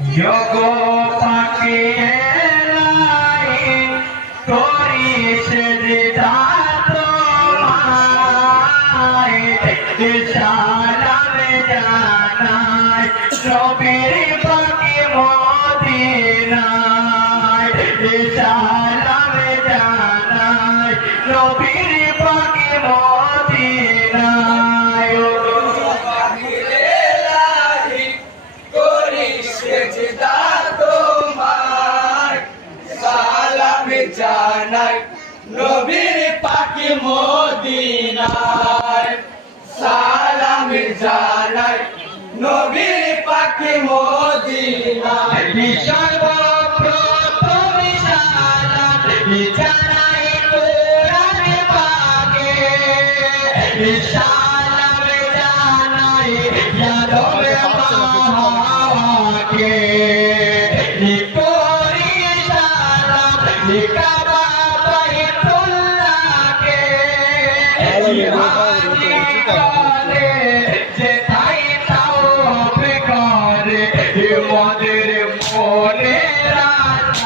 Yoko. যায় সালামি জানাই নবীর পাখি মদিনায়। বিশাল প্রথমে সালাম জানাই কোরআন পাকে। বিশাল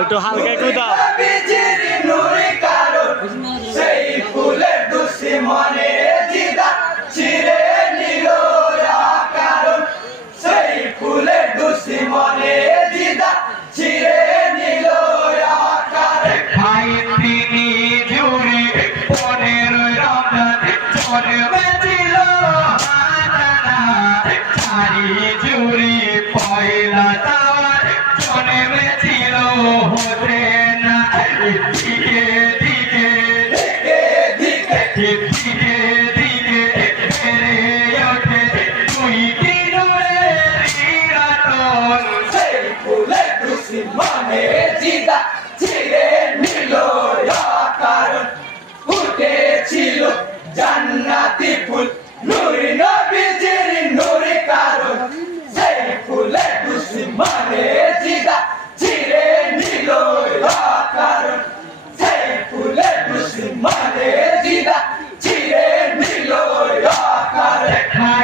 একটু হালকা একটু দাও।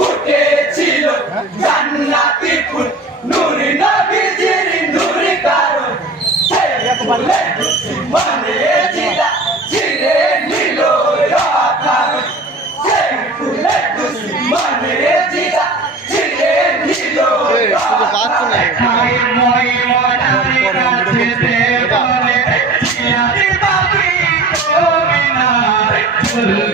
উঠেছিল জান্নাতি ফুল নূর নবীজির নূর কারণ মানে জিদা Amen.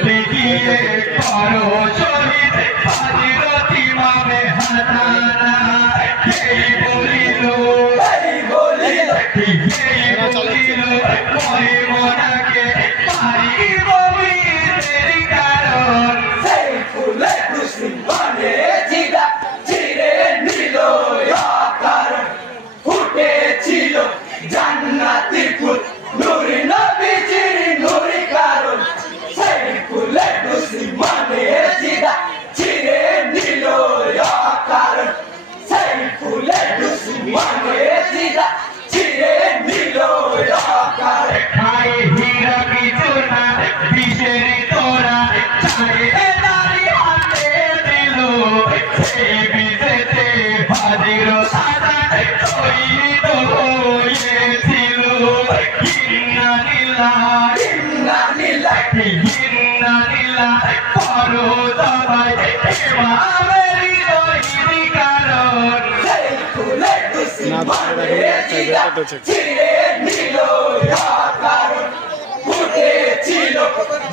ছিল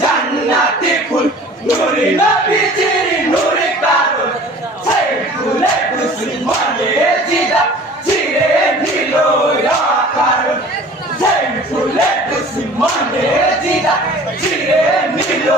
জান্নাতি ফুল নুরি নবীজির নুরি কারণ সেই ফুলে খুশি মনে জিদা চিরে নিল কারণ সেই ফুলে খুশি মনে জিদা চিরে নিল